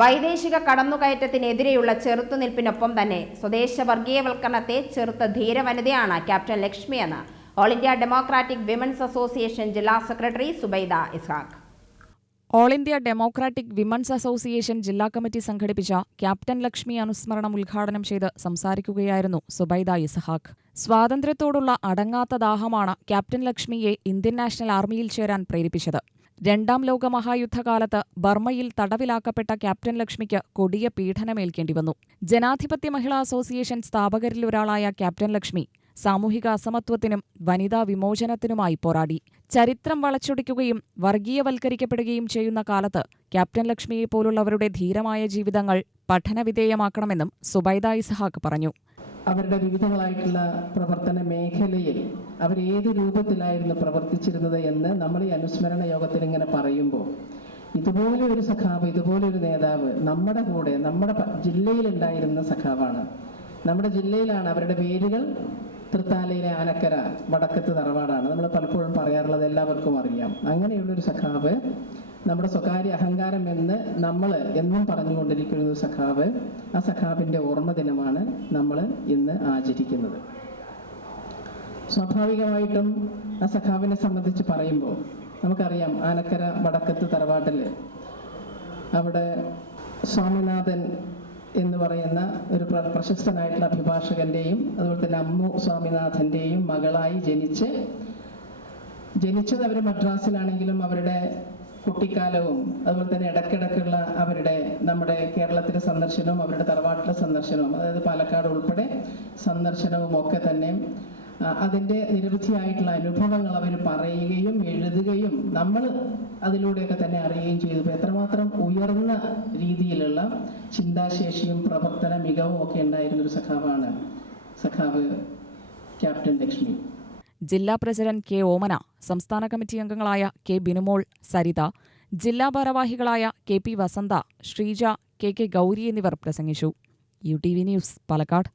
വൈദേശിക കടന്നുകയറ്റത്തിനെതിരെയുള്ള ചെറുത്തുനിൽപ്പിനൊപ്പം തന്നെ സ്വദേശ വർഗീയവൽക്കരണത്തെ ചെറുത്ത ധീരവനിതയാണ് captain ലക്ഷ്മിയെന്ന് all India democratic women's association ജില്ലാ secretary Subaida Ishaq. All India democratic women's association ജില്ലാ കമ്മിറ്റി സംഘടിപ്പിച്ച ക്യാപ്റ്റൻ ലക്ഷ്മി അനുസ്മരണം ഉദ്ഘാടനം ചെയ്ത് സംസാരിക്കുകയായിരുന്നു സുബൈദ ഇസ്ഹാഖ്. സ്വാതന്ത്ര്യത്തോടുള്ള അടങ്ങാത്ത ദാഹമാണ് ക്യാപ്റ്റൻ ലക്ഷ്മിയെ ഇന്ത്യൻ നാഷണൽ ആർമിയിൽ ചേരാൻ പ്രേരിപ്പിച്ചത്. രണ്ടാം ലോക ലോകമഹായുദ്ധകാലത്ത് ബർമ്മയിൽ തടവിലാക്കപ്പെട്ട ക്യാപ്റ്റൻ ലക്ഷ്മിക്ക് കൊടിയ പീഡനമേൽക്കേണ്ടി വന്നു. ജനാധിപത്യ മഹിളാ അസോസിയേഷൻ സ്ഥാപകരിലൊരാളായ ക്യാപ്റ്റൻ ലക്ഷ്മി സാമൂഹിക അസമത്വത്തിനും വനിതാ വിമോചനത്തിനുമായി പോരാടി. ചരിത്രം വളച്ചൊടിക്കുകയും വർഗീയവൽക്കരിക്കപ്പെടുകയും ചെയ്യുന്ന കാലത്ത് ക്യാപ്റ്റൻ ലക്ഷ്മിയെപ്പോലുള്ളവരുടെ ധീരമായ ജീവിതങ്ങൾ പഠനവിധേയമാക്കണമെന്നും സുബൈദ ഇസഹാക്ക് പറഞ്ഞു. അവരുടെ വിവിധങ്ങളായിട്ടുള്ള പ്രവർത്തന മേഖലയിൽ അവർ ഏത് രൂപത്തിലായിരുന്നു പ്രവർത്തിച്ചിരുന്നത് എന്ന് നമ്മൾ ഈ അനുസ്മരണ യോഗത്തിൽ ഇങ്ങനെ പറയുമ്പോൾ ഇതുപോലെ ഒരു സഖാവ് ഇതുപോലെ ഒരു നേതാവ് നമ്മുടെ കൂടെ നമ്മുടെ ജില്ലയിൽ ഉണ്ടായിരുന്ന സഖാവാണ്. നമ്മുടെ ജില്ലയിലാണ് അവരുടെ വേരുകൾ തൃത്താലയിലെ ആനക്കര വടക്കത്ത് തറവാടാണ്. നമ്മൾ പലപ്പോഴും പറയാറുള്ളത് എല്ലാവർക്കും അറിയാം. അങ്ങനെയുള്ളൊരു സഖാവ് നമ്മുടെ സ്വകാര്യ അഹങ്കാരം എന്ന് നമ്മൾ എന്നും പറഞ്ഞുകൊണ്ടിരിക്കുന്ന സഖാവ് ആ സഖാവിന്റെ ഓർമ്മ ദിനമാണ് നമ്മൾ ഇന്ന് ആചരിക്കുന്നത്. സ്വാഭാവികമായിട്ടും ആ സഖാവിനെ സംബന്ധിച്ച് പറയുമ്പോൾ നമുക്കറിയാം ആനക്കര വടക്കത്ത് തറവാട്ടിൽ അവിടെ സ്വാമിനാഥൻ എന്ന് പറയുന്ന ഒരു പ്ര- പ്രശസ്തനായിട്ടുള്ള അഭിഭാഷകന്റെയും അതുപോലെ തന്നെ അമ്മു സ്വാമിനാഥന്റെയും മകളായി ജനിച്ച് ജനിച്ചത് അവർ മദ്രാസിലാണെങ്കിലും അവരുടെ കുട്ടിക്കാലവും അതുപോലെ തന്നെ ഇടയ്ക്കിടയ്ക്കുള്ള അവരുടെ നമ്മുടെ കേരളത്തിലെ സന്ദർശനവും അവരുടെ തറവാട്ടിലെ സന്ദർശനവും അതായത് പാലക്കാട് ഉൾപ്പെടെ സന്ദർശനവും ഒക്കെ തന്നെ അതിന്റെ നിരവധിയായിട്ടുള്ള അനുഭവങ്ങൾ അവർ പറയുകയും എഴുതുകയും നമ്മൾ അതിലൂടെയൊക്കെ തന്നെ അറിയുകയും ചെയ്തു. എത്രമാത്രം ഉയർന്ന രീതിയിലുള്ള ചിന്താശേഷിയും പ്രവർത്തന മികവും ഒക്കെ ഉണ്ടായിരുന്ന ഒരു സഖാവാണ് സഖാവ് ക്യാപ്റ്റൻ ലക്ഷ്മി. ജില്ലാ പ്രസിഡന്റ് കെ ഓമന സംസ്ഥാന കമ്മിറ്റി അംഗങ്ങളായ കെ ബിനുമോൾ സരിത ജില്ലാ ഭാരവാഹികളായ K P Vasantha Sreeja K K Gowri എന്നിവർ പ്രസംഗിച്ചു. U T V news Palakkad.